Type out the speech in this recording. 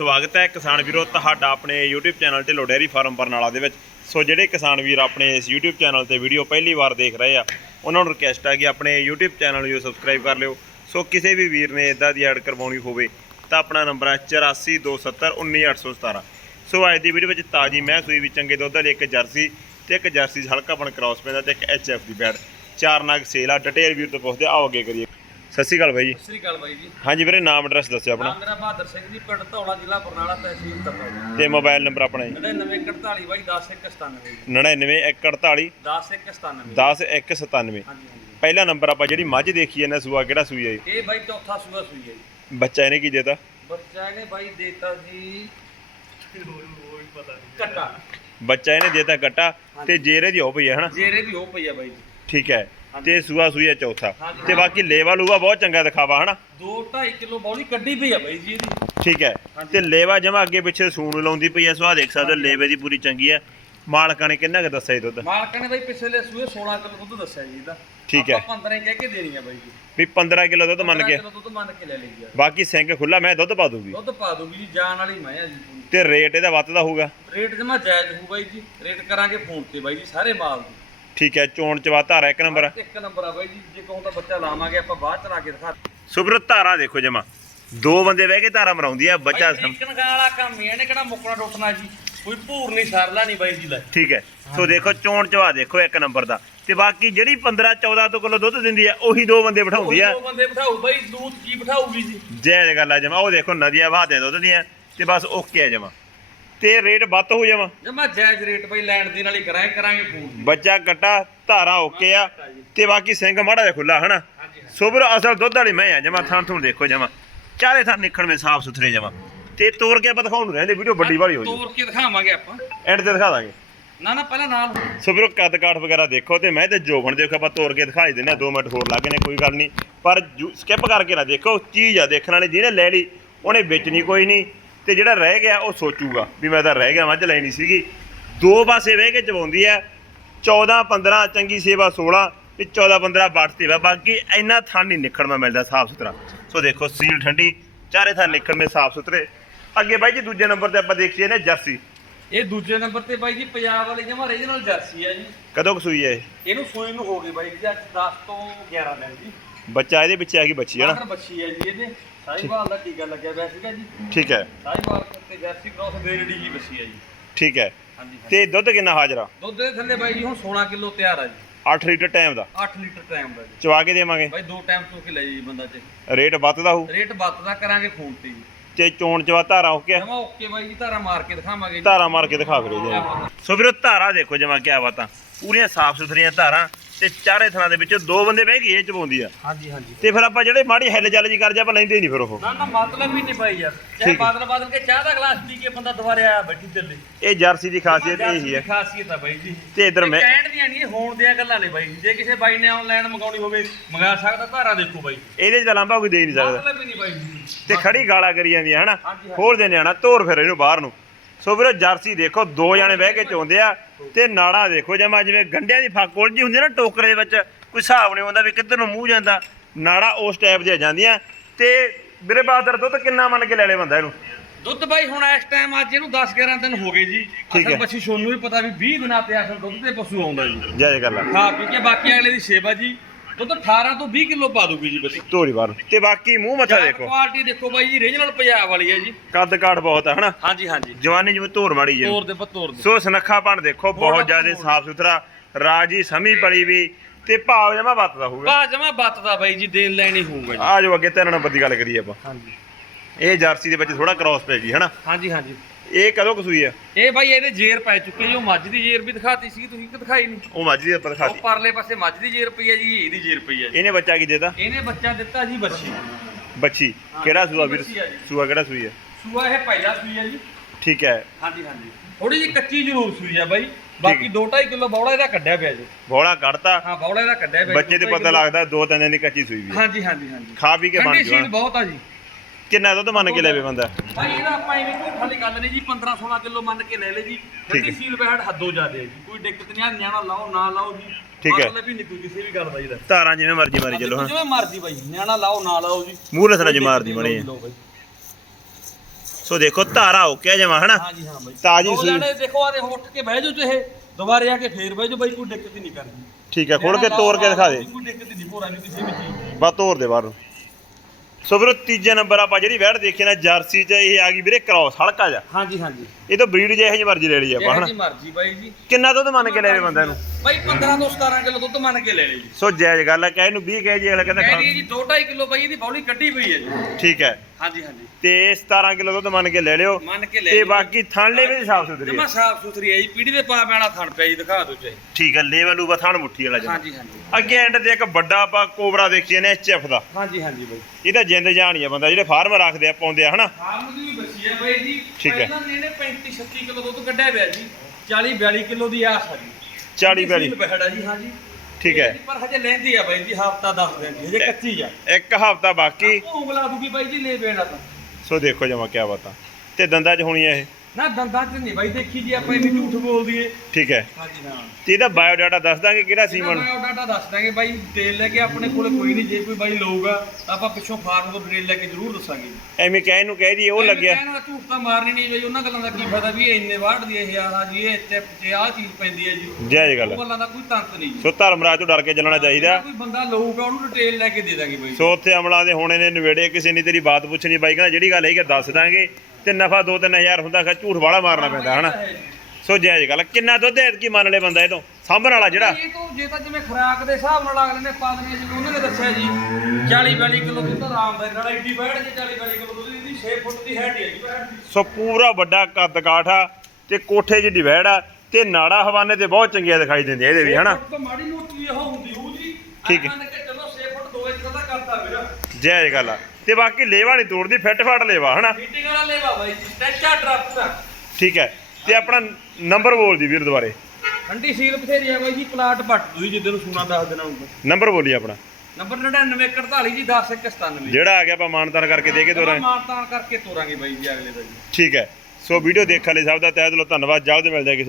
ਸਵਾਗਤ ਹੈ ਕਿਸਾਨ ਵੀਰੋ, ਤੁਹਾਡਾ ਆਪਣੇ YouTube channel Dhillon dairy farm Barnala ਦੇ ਵਿੱਚ। ਸੋ ਜਿਹੜੇ ਕਿਸਾਨ ਵੀਰ ਆਪਣੇ ਇਸ YouTube ਚੈਨਲ ਤੇ ਵੀਡੀਓ ਪਹਿਲੀ ਵਾਰ ਦੇਖ ਰਹੇ ਆ, ਉਹਨਾਂ ਨੂੰ ਰਿਕਵੈਸਟ ਆ ਕਿ ਆਪਣੇ YouTube ਚੈਨਲ ਨੂੰ ਸਬਸਕ੍ਰਾਈਬ ਕਰ ਲਿਓ। ਸੋ ਕਿਸੇ ਵੀ ਵੀਰ ਨੇ ਇਦਾਂ ਦੀ ਐਡ ਕਰਵਾਉਣੀ ਹੋਵੇ, ਤਾਂ ਆਪਣਾ ਨੰਬਰ ਹੈ 8427191817 ਸੋ ਅੱਜ ਦੀ ਵੀਡੀਓ ਵਿੱਚ ਤਾਜੀ ਮੈਂ ਸੂਈ ਵੀ ਚੰਗੇ ਦੁੱਧ ਵਾਲੀ ਇੱਕ ਜਰਸੀ ਤੇ ਇੱਕ ਜਰਸੀ ਹਲਕਾ ਬਣ ਕ੍ਰਾਸ ਪੈਂਦਾ ਤੇ ਇੱਕ ਐਚਐਫ ਦੀ ਬੈਡ ਚਾਰ ਨਗ ਸੇਲ ਆ ਡਿਟੇਲ ਵੀਰ ਤੋਂ ਪੁੱਛਦੇ ਆਓ ਅੱਗੇ ਕਰੀਏ। ਸਤਿ ਸ਼੍ਰੀ ਅਕਾਲ ਬਾਈ ਜੀ। ਸਤਿ ਸ੍ਰੀ ਅਕਾਲ ਬਾਈ ਜੀ। ਹਾਂਜੀ ਵੀਰੇ ਨਾਮ ਐਡਰੈਸ ਦੱਸਿਓ ਆਪਣਾ। ਨਾਮ ਮੇਰਾ ਬਹਾਦਰ ਸਿੰਘ ਜੀ ਪਿੰਡ ਧੌਲਾ ਜ਼ਿਲ੍ਹਾ ਬਰਨਾਲਾ ਤਹਿਸੀਲ ਤਪਾ ਤੇ ਮੋਬਾਈਲ ਨੰਬਰ ਆਪਣਾ ਜੀ। 9948 ਬਾਈ 10197 ਜੀ। 99 10197 10197 ਹਾਂਜੀ ਹਾਂਜੀ। ਪਹਿਲਾ ਨੰਬਰ ਆਪਾਂ ਜਿਹੜੀ ਮੱਝ ਦੇਖੀ ਇਹਨਾਂ ਸੂਆ ਕਿਹੜਾ ਸੂਈ ਹੈ ਜੀ? ਇਹ ਬਾਈ ਚੌਥਾ ਸੂਆ ਸੂਈ ਹੈ ਜੀ। ਬੱਚਾ ਇਹਨੇ ਕੀ ਦੇਤਾ? ਬੱਚਾ ਨੇ ਬਾਈ ਦੇਤਾ ਜੀ ਕੱਟਾ। ਬੱਚਾ ਇਹਨੇ ਦੇਤਾ ਗੱਟਾ ਤੇ ਜੇਰੇ ਦੀ ਹੋ ਪਈ ਹੈ ਹਨਾ? ਜੇਰੇ ਦੀ ਹੋ ਪਈ ਆ ਬਾਈ ਜੀ। ਠੀਕ ਹੈ। ਤੇ ਸੂਆ ਹੈ ਚੌਥਾ। ਤੇ ਬਾਕੀ ਲੇਵਾ ਲੂਵਾ ਬਹੁਤ ਚੰਗਾ ਦਿਖਾਵਾ ਹਨਾ? 2 2.5 ਕਿਲੋ ਬੌਲੀ ਕੱਢੀ ਪਈ ਆ ਬਾਈ ਜੀ ਇਹਦੀ। ਠੀਕ ਹੈ। ਤੇ ਲੇਵਾ ਜਮਾ ਅੱਗੇ ਪਿੱਛੇ ਸੂਣ ਲਾਉਂਦੀ ਪਈ ਹੈ ਸੁਆ ਦੇਖ ਸਕਦੇ ਹੋ ਲੇਵੇ ਦੀ ਪੂਰੀ ਚੰਗੀ ਹੈ। ਮਾਲਕਾਂ ਨੇ ਕਿੰਨਾ ਕੁ ਦੱਸਿਆ ਜੀ ਦੁੱਧ? ਮਾਲਕਾਂ ਨੇ ਬਾਈ ਪਿਛਲੇ ਸੂਏ 16 ਕਿਲੋ ਦੁੱਧ ਦੱਸਿਆ ਜੀ ਇਹਦਾ। ਠੀਕ ਹੈ। ਆਪਾਂ 15 ਹੀ ਕਹਿ ਕੇ ਦੇਣੀ ਆ ਬਾਈ ਜੀ। ਵੀ 15 ਕਿਲੋ ਦੁੱਧ ਮੰਨ 15 ਕੇ ਦੁੱਧ ਮੰਨ ਕੇ ਲੈ ਲਈ ਜੀ ਬਾਕੀ ਸਿੰਘ ਖੁੱਲਾ ਮੈਂ ਦੁੱਧ ਪਾ ਦੂਗੀ। ਦੁੱਧ ਪਾ ਦੂਗੀ ਜੀ ਜਾਨ ਵਾਲੀ ਮੈਂ ਆ ਜੀ। ਤੇ ਰੇਟ ਇਹਦਾ ਵੱਧਦਾ ਹੋਊਗਾ? ਰੇਟ ਜਮਾ ਜਾਇਜ਼ ਹੋਊ ਬਾਈ ਜੀ। ਰੇਟ ਕਰਾਂਗੇ ਫੋਨ ਤੇ ਬਾਈ ਜੀ ਸਾਰੇ ਮਾਲ ਦੀ। ਠੀਕ ਹੈ ਚੋਣ ਚਵਾ ਧਾਰਾ ਇੱਕ ਨੰਬਰ। ਇੱਕ ਨੰਬਰ ਆ ਬਾਈ ਜੀ ਜੇ ਕਹੋ ਤਾਂ ਬੱਚਾ ਲਾਵਾਂਗੇ ਆਪਾਂ ਬਾਅਦ ਚ ਲਾ ਕੇ ਦਿਖਾ ਸੁਬਰ ਧਾਰਾ ਦੇਖੋ ਜਮਾ। ਦੋ ਬੰਦੇ ਬਹਿ ਕੇ ਧਾਰਾ ਮਰਾਉਂਦੀ ਆ ਬੱਚਾ ਸਮ- ਚਿਕਨ ਵਾਲਾ ਕੰਮ ਹੀ ਆ, ਇਹਨੇ ਕਿਹੜਾ ਮੁੱਕਣਾ ਟੁੱਟਣਾ ਜੀ? ਕੋਈ ਭੂਰ ਨਹੀਂ ਸਰਲਾ ਨਹੀਂ ਬਾਈ ਜੀ ਲੈ। ਠੀਕ ਹੈ ਸੋ ਦੇਖੋ ਚੋਣ ਚਵਾ ਦੇਖੋ ਇੱਕ ਨੰਬਰ ਦਾ। ਤੇ ਬਾਕੀ ਜਿਹੜੀ 15 14 ਤੋਂ ਕਿਲੋ ਦੁੱਧ ਦਿੰਦੀ ਆ ਉਹੀ ਦੋ ਬੰਦੇ ਬਿਠਾਉਂਦੀ ਆ। ਦੋ ਬੰਦੇ ਬਿਠਾਊ ਬਾਈ ਦੂਤ ਕੀ ਬਿਠਾਊਗੀ ਜੀ? ਜੈ ਗੱਲ ਆ ਜਮਾ ਉਹ ਦੇਖੋ ਨਦੀਆਂ ਵਹਾਦੇ ਦੁੱਧ ਦੀਆਂ ਤੇ ਬਸ ਓਕੇ ਆ ਜਮਾ। ਤੇ ਰੇਟ ਵੱਧ ਹੋ ਜਾਵਾ। ਜਮਾ ਜਾਇਜ਼ ਰੇਟ ਬਾਈ ਲੈਣ ਦੀ ਨਾਲ ਹੀ ਕਰਾਂਗੇ ਕਰਾਂਗੇ ਫੋਨ। ਬੱਚਾ ਕੱਟਾ ਧਾਰਾ ਓਕੇ ਆ ਤੇ ਬਾਕੀ ਸਿੰਘ ਮਾੜਾ ਜਿਹਾ ਖੁੱਲਾ ਹਨਾ। ਸੁਬਰ ਅਸਲ ਦੁੱਧ ਵਾਲੀ ਮੈਂ ਆ ਜਮਾ ਥਾਂ ਥੂਣ ਦੇਖੋ ਜਮਾ ਚਾਰੇ ਥਾਂ ਨਿਕਲਵੇਂ ਸਾਫ਼ ਸੁਥਰੇ ਜਮਾ ਤੇ ਤੋੜ ਕੇ ਆਪਾਂ ਦਿਖਾਉਣ ਨੂੰ ਰਹਿੰਦੇ ਵੀਡੀਓ ਵੱਡੀ ਵਾਲੀ ਹੋ ਜੀ। ਤੋੜ ਕੇ ਦਿਖਾਵਾਂਗੇ ਆਪਾਂ। ਐਂਡ ਤੇ ਦਿਖਾ ਦਾਂਗੇ। ਨਾ ਨਾ ਪਹਿਲਾਂ ਨਾਲ। ਸੁਬਰੋ ਕੱਦ ਕਾਠ ਵਗੈਰਾ ਦੇਖੋ ਤੇ ਮੈਂ ਤੇ ਜੋਬਣ ਦੇਖੋ ਆਪਾਂ ਤੋੜ ਕੇ ਦਿਖਾਈ ਆ 2 ਮਿੰਟ ਹੋਰ ਲੱਗੇ ਨੇ ਕੋਈ ਗੱਲ ਨਹੀਂ। ਪਰ ਸਕਿਪ ਕਰਕੇ ਨਾ ਦੇਖੋ ਚੀਜ਼ ਆ ਦੇਖਣ ਵਾਲੀ ਜਿਹਨੇ ਲੈ ਲਈ ਉਹਨੇ ਵੇਚਣੀ ਕੋਈ ਨਹੀਂ। ਤੇ ਜਿਹੜਾ ਰਹਿ ਗਿਆ ਉਹ ਸੋਚੂਗਾ ਵੀ ਮੈਂ ਤਾਂ ਰਹਿ ਗਿਆ ਮੱਝ ਲੈਣੀ ਸੀਗੀ। ਦੋ ਪਾਸੇ ਵਹਿ ਕੇ ਚਵਾਉਂਦੀ ਆ 14 15 ਚੰਗੀ ਸੇਵਾ 16 ਤੇ 14 15 ਬੱਟ ਤੇ ਵਾ ਬਾਕੀ ਇੰਨਾ ਥਣ ਨਹੀਂ ਨਿਕਲਣਾ ਮਿਲਦਾ ਸਾਫ਼ ਸੁਥਰਾ। ਸੋ ਦੇਖੋ ਸੀਲ ਠੰਡੀ ਚਾਰੇ ਥਾਂ ਨਿਕਲਵੇਂ ਸਾਫ਼ ਸੁਥਰੇ। ਅੱਗੇ ਬਾਈ ਜੀ ਦੂਜੇ ਨੰਬਰ ਤੇ ਆਪਾਂ ਦੇਖੀਏ ਨੇ ਜਰਸੀ। ਇਹ ਦੂਜੇ ਨੰਬਰ ਤੇ ਬਾਈ ਜੀ ਪੰਜਾਬ ਵਾਲੇ ਜਮਾ ਰੀਜਨਲ ਜਰਸੀ ਆ ਜੀ। ਕਦੋਂ ਕੁ ਸੂਈ ਹੈ ਇਹ? ਇਹਨੂੰ ਸੂਈ ਨੂੰ ਹੋ ਗਈ ਬਾਈ ਜੀ ਅੱਜ 10 ਤੋਂ 11 ਦਿਨ ਜੀ। ਬੱਚਾ ਇਹਦੇ ਵਿੱਚ ਆ ਗਈ ਬੱਚੀ ਹੈ ਨਾ। ਬੱਚੀ ਹੈ ਜੀ ਇਹਦੇ। ਸਾਈਵਾਲ ਦਾ ਟੀਕਾ ਲੱਗਿਆ ਹੋਇਆ ਸੀਗਾ ਜੀ। ਠੀਕ ਹੈ। ਸਾਈਵਾਲ ਤੇ ਜਰਸੀ ਕ੍ਰਾਸ ਬੇਰੜੀ ਜੀ ਬੱਚੀ ਹੈ ਜੀ। ਠੀਕ ਹੈ। ਹਾਂਜੀ। ਤੇ ਦੁੱਧ ਕਿੰਨਾ ਹਾਜ਼ਰਾ ਦੁੱਧ ਦੇ ਥੱਲੇ ਬਾਈ ਜੀ ਹੁਣ 16 ਕਿਲੋ ਤਿਆਰ ਆ ਜੀ। 8 ਲੀਟਰ ਟਾਈਮ ਦਾ। 8 ਲੀਟਰ ਟਾਈਮ ਦਾ ਜੀ। ਚਵਾ ਕੇ ਦੇਵਾਂਗੇ। ਬਾਈ ਦੋ ਟਾਈਮ ਤੋਂ ਕੇ ਲੈ ਜੀ ਬੰਦਾ ਚ। ਰੇਟ ਵੱਧਦਾ ਹੋਊ। ਰੇਟ ਬੱਤ ਦਾ ਕਰਾਂਗੇ ਫੋਨ ਤੇ ਜੀ। ਤੇ ਚੋਣ ਚਵਾ ਧਾਰਾ ਹੋ ਕੇ ਜਮਾ ਓਕੇ ਬਾਈ ਜੀ ਧਾਰਾ ਮਾਰ ਕੇ ਦਿਖਾਵਾਂਗੇ ਜੀ। ਧਾਰਾ ਮਾਰ ਕੇ ਦਿਖਾ ਕਰੋ ਜੀ। ਸੋ ਵੀਰੋ ਧਾਰਾ ਦੇਖੋ ਜਮਾ ਕਿਆ ਬਾਤਾਂ। ਪੂਰੀਆਂ ਸਾਫ਼ ਸੁਥਰੀਆਂ ਧਾਰਾਂ। ਤੇ ਚਾਰੇ ਥਣਾ ਦੇ ਵਿੱਚੋਂ ਦੋ ਬੰਦੇ ਬਹਿ ਕੇ ਇਹ ਚਵਾਉਂਦੀ ਆ। ਹਾਂਜੀ ਹਾਂਜੀ। ਤੇ ਫਿਰ ਆਪਾਂ ਜਿਹੜੇ ਮਾੜੀ ਹਿੱਲ ਚੱਲ ਜੀ ਕਰ ਜਾ ਆਪਾਂ ਲੈਂਦੇ ਨਹੀਂ ਫਿਰ ਉਹ। ਨਾ ਨਾ ਮਤਲਬ ਵੀ ਨਹੀਂ ਬਾਈ ਯਾਰ। ਚਾਹੇ ਠੀਕ ਹੈ। ਬਾਦਲ ਬਾਦਲ ਕੇ ਚਾਹ ਦਾ ਗਲਾਸ ਪੀ ਕੇ ਬੰਦਾ ਦੁਬਾਰੇ ਆਇਆ ਬੈਠੀ ਚੱਲੇ ਇਹ ਜਰਸੀ ਦੀ ਖਾਸੀਅਤ ਇਹ ਹੀ ਹੈ। ਖਾਸੀਅਤ ਆ ਬਾਈ ਜੀ। ਤੇ ਇਧਰ ਮੈਂ ਕਹਿਣ ਦੀਆਂ ਨਹੀਂ ਹੋਣ ਦੀਆਂ ਗੱਲਾਂ ਨੇ ਬਾਈ ਜੇ। ਕਿਸੇ ਬਾਈ ਨੇ ਆਨਲਾਈਨ ਮੰਗਾਉਣੀ ਹੋਵੇ ਮੰਗਾ ਸਕਦਾ ਧਾਰਾ ਦੇਖੋ ਬਾਈ ਇਹਦੇ ਚ ਤਾਂ ਲਾਂਭਾ ਕੋਈ ਦੇ ਨਹੀਂ ਸਕਦਾ। ਮਤਲਬ ਹੀ ਨਹੀਂ ਬਾਈ ਜੀ। ਤੇ ਖੜੀ ਗਾਲਾਂ ਕਰੀ ਜਾਂਦੀਆਂ ਹਨਾ? ਹਾਂਜੀ, ਹਾਂਜੀ। ਖੋਲ ਦੇ ਨਿਆਣਾ ਤੋਰ ਫਿਰ ਇਹਨੂੰ ਬਾਹਰ ਨੂੰ। ਸੋ ਵੀਰੋ ਜਰਸੀ ਦੇਖੋ ਦੋ ਜਾਣੇ ਬਹਿ ਕੇ ਚੋਂਦੇ ਆ ਤੇ ਨਾੜਾ ਦੇਖੋ ਜਮਾ ਜਿਵੇਂ ਗੰਡਿਆਂ ਦੀ ਫੱਕ ਉਲਝੀ ਹੁੰਦੀ ਨਾ ਟੋਕਰੇ ਦੇ ਵਿੱਚ ਕੋਈ ਹਿਸਾਬ ਨਹੀਂ ਹੁੰਦਾ ਵੀ ਕਿੱਧਰ ਨੂੰ ਮੂੰਹ ਜਾਂਦਾ। ਨਾੜਾ ਉਸ ਟਾਈਪ ਦੀਆਂ ਜਾਂਦੀਆਂ। ਤੇ ਵੀਰੇ ਬਹਾਦਰ ਦੁੱਧ ਕਿੰਨਾ ਮੰਨ ਕੇ ਲੈ ਲੈ ਬੰਦਾ ਇਹਨੂੰ? ਦੁੱਧ ਬਾਈ ਹੁਣ ਇਸ ਟਾਈਮ ਅੱਜ ਇਹਨੂੰ 10 11 ਦਿਨ ਹੋ ਗਏ ਜੀ। ਅਸਲ ਹੈ। ਬੱਚੀ ਸੋਨੂੰ ਵੀ ਪਤਾ ਵੀ 20 ਦਿਨਾਂ ਤੇ ਅਸਲ ਦੁੱਧ ਤੇ ਪਸ਼ੂ ਆਉਂਦਾ ਜੀ। ਜੈ ਗੱਲ ਆ ਖਾ ਪੀ ਕੇ ਬਾਕੀ ਅਗਲੇ ਦੀ ਸੇਵਾ ਜੀ। ਦੁੱਧ 18 ਤੋਂ 20 ਕਿਲੋ ਪਾ ਦੂਗੀ ਜੀ ਬੱਚੀ ਧੋਰੀ ਬਾਹਰ ਤੇ ਬਾਕੀ ਮੂੰਹ ਮੱਥਾ ਦੇਖੋ। ਕੁਆਲਿਟੀ ਦੇਖੋ ਬਾਈ ਜੀ ਰੀਜਨਲ ਪੰਜਾਬ ਵਾਲੀ ਹੈ ਜੀ। ਕੱਦ ਕਾਠ ਬਹੁਤ ਆ ਹਨਾ? ਹਾਂਜੀ ਹਾਂਜੀ। ਜਵਾਨੀ ਜਿਵੇਂ ਧੋਰ ਮਾੜੀ ਜੇ ਤੋਰ ਦੇ ਪਤੋਰ ਦੇ। ਸੋ ਸਨੱਖਾਪਣ ਦੇਖੋ ਬਹੁਤ ਜ਼ਿਆਦਾ ਸਾਫ਼ ਸੁਥਰਾ ਰਾਜੀ ਸਮੀ ਪਲੀ ਵੀ ਤੇ ਭਾਵ ਜਮਾ ਵੱਤਦਾ ਹੋਊਗਾ। ਬਾ ਜਮਾ ਬੱਤਦਾ ਬਾਈ ਜੀ ਦੇਣ ਲੈਣੀ ਹੋਊਗਾ ਜੀ। ਆ ਜਾਓ ਅੱਗੇ ਤਿੰਨ ਨੰਬਰ ਦੀ ਗੱਲ ਕਰੀਏ ਆਪਾਂ। ਹਾਂਜੀ। ਇਹ ਜਰਸੀ ਦੇ ਵਿੱਚ ਥੋੜਾ ਕ੍ਰਾਸ ਪੈ ਗਈ ਹਨਾ? ਹਾਂਜੀ ਹਾਂਜੀ। ਇਹ ਕਦੋਂ ਕਸੂਈ ਆ? ਇਹ ਬਾਈ ਇਹਦੇ ਜੇਰ ਪੈ ਚੁੱਕੇ ਜੀ ਉਹ ਮੱਝ ਦੀ ਜੇਰ ਵੀ ਦਿਖਾਤੀ ਸੀ ਤੁਸੀਂ ਕਿ ਦਿਖਾਈ ਨਹੀਂ? ਉਹ ਮੱਝ ਦੀ ਆਪਾਂ ਉਹ ਦਿਖਾਤੀ ਪਰਲੇ ਪਾਸੇ ਮੱਝ ਦੀ ਜੇਰ ਪਈ ਹੈ ਜੀ ਇਹਦੀ ਜੇਰ ਪਈ ਹੈ ਜੀ। ਇਹਨੇ ਬੱਚਾ ਕੀ ਦੇਤਾ? ਇਹਨੇ ਬੱਚਾ ਦਿੱਤਾ ਜੀ ਬੱਚੀ। ਬੱਚੀ। ਕਿਹੜਾ ਸੂਆ ਵੀਰ? ਬੱਚੀ ਆ ਜੀ। ਸੂਆ ਕਿਹੜਾ ਸੂਈ ਆ? ਸੂਆ ਇਹ ਪਹਿਲਾ ਸੂਈ ਹੈ ਜੀ। ਠੀਕ ਹੈ। ਹਾਂਜੀ ਹਾਂਜੀ। ਥੋੜੀ ਜਿਹੀ ਕੱਚੀ ਜ਼ਰੂਰ ਸੂਈ ਆ ਬਾਈ। ਬਾਕੀ 2.5 ਕਿਲੋ ਬੌੜਾ ਇਹਦਾ ਕੱਢਿਆ ਪਿਆ ਜੀ। ਬੋਲਾ ਕੱਢਤਾ। ਹਾਂ ਬੌੜਾ ਇਹਦਾ ਕੱਢਿਆ ਪਿਆ ਬੱਚੇ ਤੇ ਪਤਾ ਲੱਗਦਾ ਦੋ ਤਿੰਨ ਦਿਨ ਦੀ ਕੱਚੀ ਸੂਈ ਵੀ ਆ। ਹਾਂਜੀ ਹਾਂਜੀ ਹਾਂਜੀ। ਖਾ ਪੀ ਕੇ ਬਣ ਠੰਡੀ ਸੀਲ ਬਹੁਤ ਆ ਜੀ। ਕਿੰਨਾ ਦੁੱਧ ਮੰਨ ਕੇ ਲੈਵੇ ਬੰਦਾ? ਭਾਈ ਇਹਦਾ ਆਪਾਂ ਐਵੇਂ ਝੂਠ ਵਾਲੀ ਗੱਲ ਨਹੀਂ ਜੀ 15 16 ਕਿਲੋ ਮੰਨ ਕੇ ਲੈ ਲੈ ਜੀ। ਠੀਕ ਹੈ। ਸੀਲ ਬੈਠ ਹੱਦੋਂ ਜ਼ਿਆਦੇ ਹੈ ਜੀ। ਕੋਈ ਦਿੱਕਤ ਨਹੀਂ ਆ ਨਿਆਣਾ ਲਾਓ ਨਾ ਲਾਓ ਜੀ। ਠੀਕ ਹੈ। ਮਤਲਬ ਵੀ ਨਹੀਂ ਕੋਈ ਕਿਸੇ ਵੀ ਗੱਲ ਦਾ ਧਾਰਾਂ ਜਿਵੇਂ ਮਰਜ਼ੀ ਮਾਰੀ ਚੱਲੋ ਹਾਂ। ਜਿਵੇਂ ਮਰਜ਼ੀ ਬਾਈ ਨਿਆਣਾ ਲਾਓ ਨਾ ਲਾਓ ਜੀ। ਮੂਹਰੇ ਸਰਾ ਕੋਈ ਜੀ ਮਾਰਦੀ ਬਣੀ ਲਓ ਬਾਈ। ਸੋ ਦੇਖੋ ਧਾਰਾ ਹੋ ਕੇ ਜਮਾ ਹਨਾ? ਹਾਂਜੀ ਹਾਂ ਬਾਈ। ਤਾਜ਼ੀ ਦੋ ਸੂਈ। ਦੇਖੋ ਆਦੇ ਉੱਠ ਕੇ ਬਹਿ ਜਾਓ ਚਾਹੇ ਦੁਬਾਰੇ ਆ ਕੇ ਫੇਰ ਬਹਿ ਜਾਓ ਬਾਈ ਕੋਈ ਦਿੱਕਤ ਹੀ ਨਹੀਂ ਕਰਨੀ ਠੀਕ ਹੈ ਖੋਲ ਕੇ ਤੋੜ ਕੇ ਦਿਖਾ ਦੇ। ਕੋਈ ਦਿੱਕਤ ਨਹੀਂ ਭੋਰਾ ਨਹੀਂ ਕਿਸੇ ਵੀ ਚੀਜ਼ ਦੀ। ਬਾ ਤੋੜ ਦੇ ਬਾਹਰ ਨੂੰ। ਸੋ ਵੀਰੋ ਤੀਜੇ ਨੰਬਰ ਆਪਾਂ ਜਿਹੜੀ ਵੈੜ ਦੇਖੀ ਨਾ ਜਰਸੀ ਚ ਇਹ ਆ ਗਈ ਵੀਰੇ ਕ੍ਰਾਸ ਹਲਕਾ ਜਾ ਹਾਂਜੀ ਹਾਂਜੀ। ਇਹ ਤਾਂ ਬਰੀਡ ਜਿਹੇ ਜਿਹੀ ਮਰਜ਼ੀ ਲੈ ਲਈ ਆਪਾਂ ਹਨਾ? ਜੀ ਮਰਜ਼ੀ ਬਾਈ ਜੀ। ਕਿੰਨਾ ਦੁੱਧ ਮੰਨ ਕੇ ਲੈ ਵੇ ਬੰਦੇ ਨੂੰ ਬਾਈ 15 ਤੋਂ 17 ਕਿਲੋ ਦੁੱਧ ਮੰਨ ਕੇ ਲੈ ਲਈ ਜੀ। ਸੋ ਜਾਇਜ਼ ਗੱਲ ਹੈ ਕਿ ਇਹਨੂੰ 20 ਕਹੇ ਜੀ ਅਗਲਾ ਕਹਿੰਦਾ ਕਹਿ ਖਾ- ਜੀ 2.5 ਕਿਲੋ ਬਾਈ ਇਹਦੀ ਬੌਲੀ ਕੱਢੀ ਪਈ ਹੈ ਜੀ। ਠੀਕ ਹੈ। ਹਾਂਜੀ ਹਾਂਜੀ। ਤੇ 17 ਕਿਲੋ ਦੁੱਧ ਮੰਨ ਕੇ ਲੈ ਲਿਓ ਮੰਨ ਕੇ ਲੈ ਤੇ। ਬਾਕੀ ਥਣਲੇ ਵੀ ਸਾਫ਼ ਸੁਥਰੀ ਜਮਾ ਸਾਫ਼ ਸੁਥਰੀ ਹੈ ਜੀ। ਪੀੜੀ ਦੇ ਪਾ ਪੈਣਾ ਥਣ ਪਿਆ ਜੀ ਦਿਖਾ ਦਿਓ ਚਾਹੀ ਠੀਕ ਹੈ ਲੇਵਲ ਉਬਾ ਥਣ ਮੁੱਠੀ ਵਾਲਾ ਜਮਾ। ਹਾਂਜੀ ਹਾਂਜੀ। ਅੱਗੇ ਐਂਡ ਤੇ ਇੱਕ ਵੱਡਾ ਆਪਾਂ ਕੋਬਰਾ ਦੇਖੀਏ ਨੇ ਐਚਐਫ ਦਾ। ਹਾਂਜੀ ਹਾਂਜੀ ਬਾਈ। ਇਹਦਾ ਜਿੰਦ ਜਾਨ ਹੀ ਆ ਬੰਦਾ ਜਿਹੜੇ ਫਾਰਮ ਰੱਖਦੇ ਆ ਪਾਉਂਦੇ ਆ ਹਨਾ? ਫਾਰਮ ਦੀ ਵੀ ਬੱਸੀ ਹੈ ਬਾਈ ਜੀ। ਠੀਕ ਹੈ। ਇਹਨੇ 35 36 ਕਿਲੋ ਦੁੱਧ ਕੱਢਿਆ ਪਿਆ ਜੀ। 40 42 ਕਿਲੋ ਦੀ ਆਸ ਆ ਜੀ। 40 42 ਬਹਿੜਾ ਜੀ ਹਾਂਜੀ। ਠੀਕ ਹੈ। ਪਰ ਹਜੇ ਲੈਂਦੀ ਆ ਬਾਈ ਜੀ ਹਫਤਾ ਦੱਸ ਦਿਨ ਹਜੇ ਕੱਚੀ ਆ। ਇੱਕ ਹਫਤਾ ਬਾਕੀ। ਉਹ ਉਂਗਲਾ ਦੂਗੀ ਬਾਈ ਜੀ ਲੈ ਬੇੜਾ ਤਾਂ। ਸੋ ਦੇਖੋ ਜਮਾ ਕਿਆ ਬਾਤਾਂ। ਤੇ ਦੰਦਾਂ 'ਚ ਹੋਣੀ ਆ ਇਹ। ਨਾ ਦੰਦਾਂ ਚ ਨਹੀਂ ਬਾਈ ਦੇਖੀ ਜੀ ਆਪਾਂ ਇਹਨੀ ਝੂਠ ਬੋਲ ਦਈਏ। ਠੀਕ ਹੈ। ਹਾਂਜੀ ਹਾਂ ਤੇ ਇਹਦਾ ਬਾਇਓ ਡਾਟਾ ਦੱਸ ਦਾਂਗੇ ਕਿਹੜਾ ਸੀਮਨ ਮੈਂ ਡਾਟਾ ਦੱਸ ਦਾਂਗੇ ਬਾਈ ਡਿਟੇਲ ਲੈ ਕੇ ਆਪਣੇ ਕੋਲੇ ਕੋਈ ਨਹੀਂ ਜੇ ਕੋਈ ਬਾਈ ਲਊਗਾ ਤਾਂ ਆਪਾਂ ਪਿੱਛੋਂ ਫਾਰਮ ਤੋਂ ਡਿਟੇਲ ਲੈ ਕੇ ਜ਼ਰੂਰ ਦੱਸਾਂਗੇ ਐਵੇਂ ਕਹਿ ਨੂੰ ਕਹਿ ਦੀ ਉਹ ਲੱਗਿਆ। ਕਹਿਣਾ ਝੂਠ ਤਾਂ ਮਾਰਨੀ ਨਹੀਂ ਬਈ ਉਹਨਾਂ ਗੱਲਾਂ ਦਾ ਕੀ ਫਾਇਦਾ ਵੀ ਇਹ ਇੰਨੇ ਵਾਟ ਦੀ ਇਹ ਆ ਜੀ ਇਹ ਤੇ ਤੇ ਆਹ ਚੀਜ਼ ਪੈਂਦੀ ਹੈ ਜੀ। ਜਾਇਜ਼ ਗੱਲ। ਉਹ। ਗੱਲਾਂ ਦਾ ਕੋਈ ਤੰਤ ਨਹੀਂ ਜੀ। ਸੋ ਧਰਮਰਾਜ ਤੋਂ ਡਰ ਕੇ ਚੱਲਣਾ ਚਾਹੀਦਾ। ਕੋਈ ਬੰਦਾ ਲਊਗਾ ਉਹਨੂੰ ਡਿਟੇਲ ਲੈ ਕੇ ਦੇ ਦਾਂਗੇ ਬਾਈ। ਸੋ ਉੱਥੇ ਅਮਲਾਂ ਦੇ ਹੋਣੇ ਨੇ ਨਵੇੜੇ ਕਿਸੇ ਨੇ ਤੇਰੀ ਬਾਤ ਪੁੱਛਣੀ ਬਾਈ ਕਹਿੰਦਾ ਜਿਹੜੀ ਗੱਲ ਹੈ ਕਿ ਦੱਸ ਦਾਂਗੇ। ਤੇ ਨਫਾ 2-3000 ਹੁੰਦਾ ਖਾ ਝੂਠ ਵਾਲਾ ਮਾਰਨਾ ਪੈਂਦਾ ਹਨਾ? ਸੋ ਜਾਇਜ਼ ਗੱਲ ਕਿੰਨਾ ਦੁੱਧ ਐਤ ਕੀ ਮੰਨ ਲੈ ਬੰਦਾ ਇਹ ਤੋਂ ਸਾਂਭਣ ਵਾਲਾ ਜਿਹੜਾ? ਇਹ ਤੋਂ ਜੇ ਤਾਂ ਜਿਵੇਂ ਖੁਰਾਕ ਦੇ ਹਿਸਾਬ ਨਾਲ ਅਗਲੇ ਨੇ ਪਾ ਦੇਣੀ ਜਿਵੇਂ ਉਹਨਾਂ ਨੇ ਦੱਸਿਆ ਜੀ। 40 42 ਕਿਲੋ ਦੁੱਧ ਆਰਾਮ ਦਾ ਨਾਲ ਐਡੀ ਬੈਠ ਜੇ 40 42 ਕਿਲੋ ਦੁੱਧ ਦੀ 6 ਫੁੱਟ ਦੀ ਹੈਡ ਹੈ ਜੀ ਸੋ ਪੂਰਾ ਵੱਡਾ ਕੱਦ ਕਾਠ ਤੇ ਕੋਠੇ ਜਿੱਡੀ ਵਹਿੜ ਆ ਤੇ ਨਾੜਾ ਹਵਾਨੇ ਤੇ ਬਹੁਤ ਚੰਗੀਆਂ ਦਿਖਾਈ ਦਿੰਦੀਆਂ ਇਹਦੇ ਵੀ ਹਨਾ? ਮਾੜੀ ਮੋਟੀ ਇਹ ਹੁੰਦੀ ਉਹ ਜੀ। ਠੀਕ ਹੈ। ਚਲੋ 6 ਫੁੱਟ 2 ਇੰਚ ਦਾ ਕਰਤਾ ਵੀਰ। ਜਾਇਜ਼ ਗੱਲ ਆ। ਤੇ ਬਾਕੀ ਲੇਵਾ ਨਹੀਂ ਤੋੜਦੀ ਫਿੱਟ ਫਾਟ ਲੇਵਾ ਹਨਾ? ਮੀਟਿੰਗ ਵਾਲਾ ਲੈਵਾ ਬਾਈ ਸਟੈਚਾ ਡਰਾਪ ਦਾ। ਠੀਕ ਹੈ। ਤੇ ਆਪਣਾ ਨੰਬਰ ਬੋਲ ਦੀ ਵੀਰ ਦੁਬਾਰੇ। ਠੰਡੀ ਸੀਲ ਬਥੇਰੀ ਆ ਬਾਈ ਜੀ ਪਲਾਟ ਪੱਟ ਦੂਈ ਜਿੱਦੇ ਨੂੰ ਸੂਣਾ ਦੱਸ ਦੇਣਾ ਹੁੰਦਾ ਨੰਬਰ ਬੋਲੀ ਆਪਣਾ। ਨੰਬਰ 9948 ਜੀ 10197 ਜਿਹੜਾ ਆ ਗਿਆ ਆਪਾਂ ਮਾਨਤਾਨ ਕਰਕੇ ਦੇ ਕੇ ਦੋਰਾਂ ਮਾਨਤਾਨ ਕਰਕੇ ਤੋਰਾਂਗੇ ਬਾਈ ਜੀ ਅਗਲੇ ਦਾ ਜੀ। ਠੀਕ ਹੈ। ਸੋ ਵੀਡੀਓ ਦੇਖਣ ਲਈ ਸਭ ਦਾ ਤਹਿ ਦਿਲੋਂ ਧੰਨਵਾਦ। ਜਲਦ ਮਿਲਦੇ ਹਾਂ ਕਿਸੇ